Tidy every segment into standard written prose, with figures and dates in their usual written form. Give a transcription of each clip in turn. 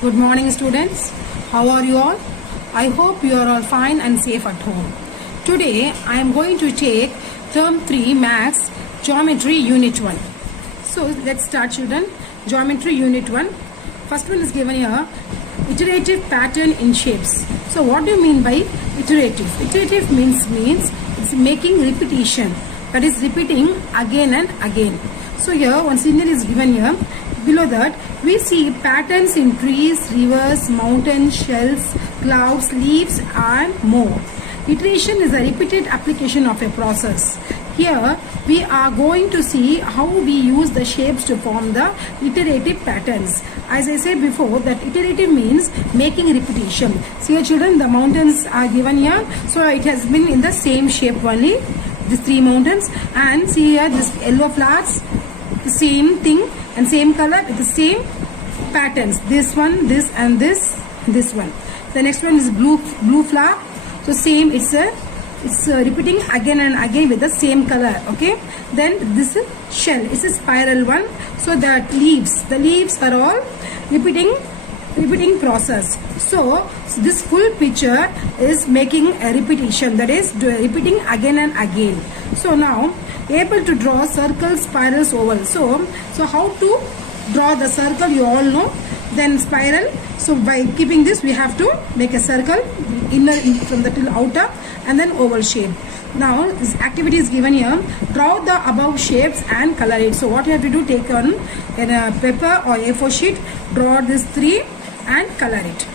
Good morning, students. How are you all? I hope you are all fine and safe at home. Today, I am going to take Term 3 Maths Geometry Unit 1. So, let's start, children. Geometry Unit 1. First one is given here, iterative pattern in shapes. So, what do you mean by iterative? Iterative means it's making repetition. That is repeating again and again. So, here one signal is given here. Below that, we see patterns in trees, rivers, mountains, shells, clouds, leaves and more. Iteration is a repeated application of a process. Here, we are going to see how we use the shapes to form the iterative patterns. As I said before, that iterative means making repetition. See here, children, the mountains are given here. So, it has been in the same shape only, these three mountains. And see here, this yellow flowers, the same thing and same color with the same patterns. This one, this and this one. The next one is blue flower. So same, it's repeating again and again with the same color. Okay. Then this is shell. It's a spiral one. So the leaves are all repeating process. So this full picture is making a repetition, that is repeating again and again. So now able to draw circles, spirals, ovals. So how to draw the circle, you all know. Then spiral. So by keeping this, we have to make a circle inner from the till outer, and then oval shape. Now this activity is given here. Draw the above shapes and color it. So what you have to do, take on a paper or A4 sheet, draw these three and color it.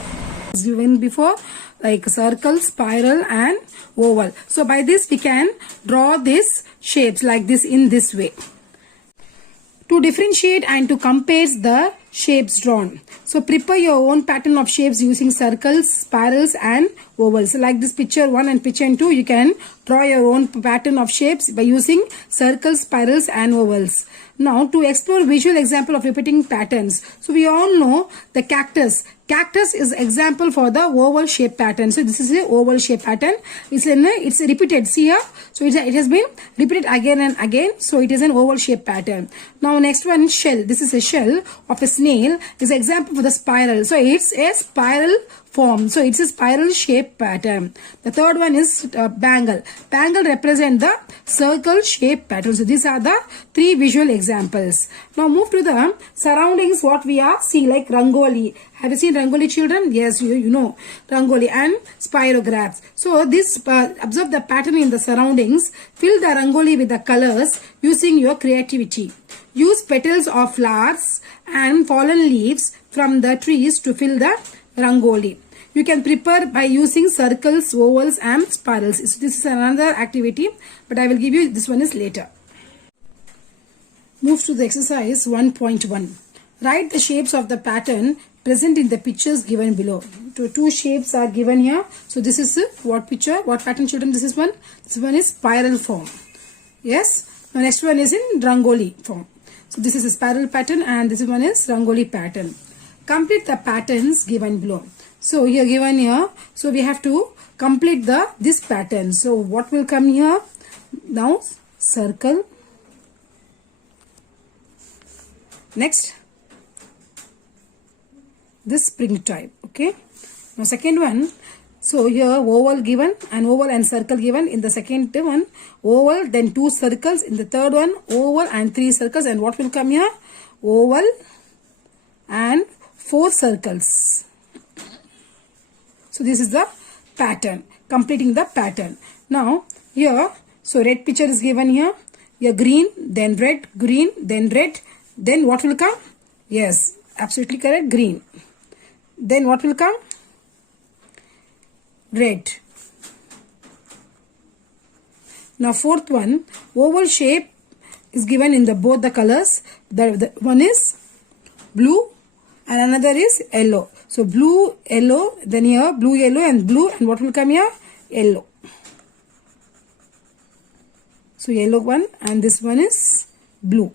As given before, like circle, spiral and oval. So by this we can draw these shapes like this in this way. To differentiate and to compare the shapes drawn. So prepare your own pattern of shapes using circles, spirals and ovals. So like this picture 1 and picture 2, you can draw your own pattern of shapes by using circles, spirals and ovals. Now to explore visual example of repeating patterns. So we all know the cactus. Cactus is example for the oval shape pattern. So this is a oval shape pattern. It's repeated. See here. So it has been repeated again and again. So it is an oval shape pattern. Now next one, shell. This is a shell of a snail. This is example for the spiral. So it's a spiral form. So it's a spiral shape pattern. The third one is bangle. Bangle represent the circle shape pattern. So these are the three visual examples. Now move to the surroundings. What we are seeing, like rangoli. Have you seen rangoli, children? Yes, you know rangoli and spirographs. So this observe the pattern in the surroundings. Fill the rangoli with the colors using your creativity. Use petals of flowers and fallen leaves from the trees to fill the rangoli. You can prepare by using circles, ovals and spirals. So this is another activity, but I will give you this one is later. Move to the exercise 1.1. Write the shapes of the pattern present in the pictures given below. Two shapes are given here. So this is what picture, what pattern, children? This is one. This one is spiral form. Yes. The next one is in rangoli form. So this is a spiral pattern and this one is rangoli pattern. Complete the patterns given below. So here given here. So we have to complete this pattern. So what will come here? Now circle. Next, this spring type. Okay. Now second one. So here oval given and oval and circle given. In the second one, oval, then 2 circles. In the third one, oval and 3 circles. And what will come here? Oval and 4 circles. So this is the pattern, completing the pattern. Now here, so red picture is given here. Here green, then red, green, then red. Then what will come? Yes, absolutely correct, green. Then what will come? Red. Now fourth one, oval shape is given in both the colors. The one is blue and another is yellow. So blue, yellow, then here blue, yellow and blue, and what will come here? Yellow. So yellow one and this one is blue.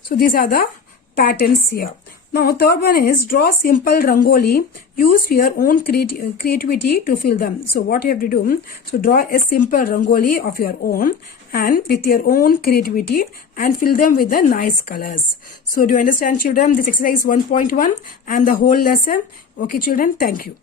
So these are the patterns here. Now third one is draw simple rangoli. Use your own creativity to fill them. So what you have to do, so draw a simple rangoli of your own and with your own creativity and fill them with the nice colors. So do you understand, children, this exercise 1.1 and the whole lesson? Okay children, thank you.